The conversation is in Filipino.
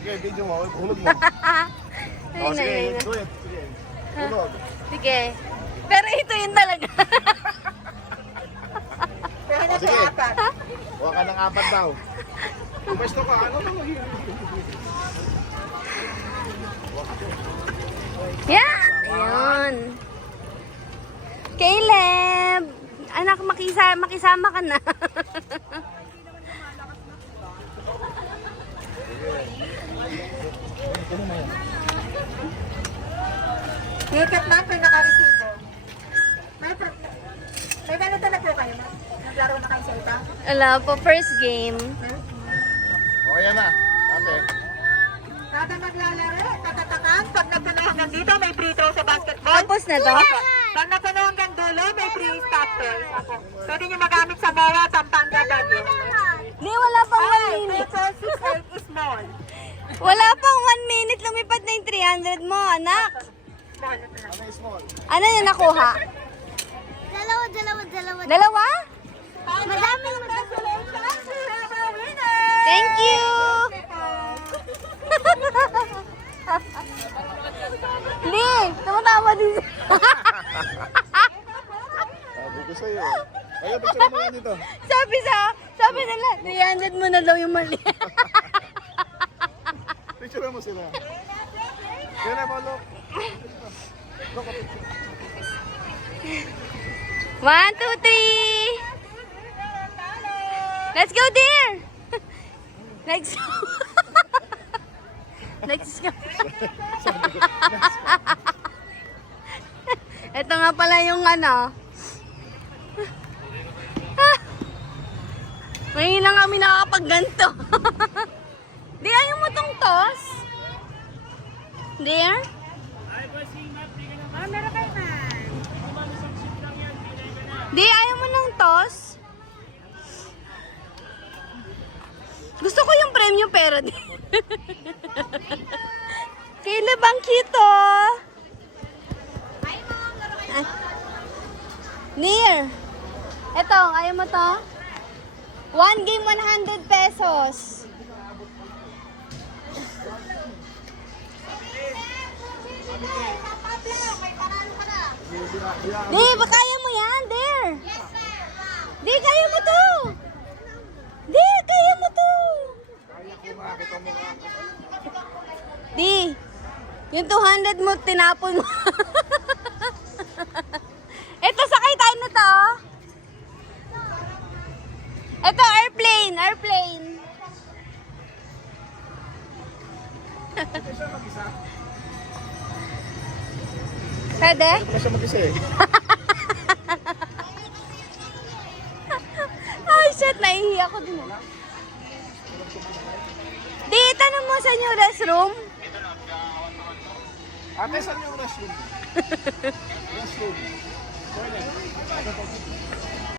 Sige, video mo. Hulog mo. Oh, sige, go ahead. Sige. Hulog. Sige. Pero ito yun talaga. Oh, sige. Huwag ka ng 4 daw. Pwesto ka, ano ka Yeah! Ayun. Caleb! Anak, makisama ka na. Ticket ma'am, may nakaresibo. May ganito na po kayo, ma'am? Naglaro na kayo sa ito? Wala po, first game. O, yan na. Ate. Kada maglalaro, tatatakan. Pag napuno hanggang dito, may free throw sa basketball. Tapos na to? Pag napuno hanggang dulo, may free stop toys. Pwede nyo magamit sa Mora, Pampanga, Baguio. Di, wala pang 1 minute. 3468 is small. Wala pang 1 minute, lumipad na yung 300 mo, anak. Small. Ano yung small? Ano yung nakuha? Dalawa. Dalawa? Madaming congratulations! We have a winner! Thank you! Hindi, tumatawa din siya. Sabi ko sa'yo. Ayun, picture mo yan dito. sabi nila, 300 mo na daw yung mali. Picture mo sila. Yan na, look. Look, picture. 1, 2, 3. Let's go there. Let's go. Let's go. Ito nga pala yung ano. Ngayon lang kami nakakapagganto. Di, ayaw mo tong toss? There? Meron kayo, ma'am. Di, ayaw mo ng toss? Gusto ko yung premyo pero di. Caleb, ang cute oh. Ah. Near. Ito, ayaw mo to? 1 game, 100 pesos. Di, ba kaya mo yan? There. Di, kaya mo to. Di, kaya mo to. Di, yung 200 mo, tinapon mo. Ito, sakay tayo na to. Ito, airplane. Pwede? Ito na siya mag-isa eh. Ay, shit, nahihiya ko din. Di, tanong mo sa yung restroom. Ate, saan yung restroom? Restroom.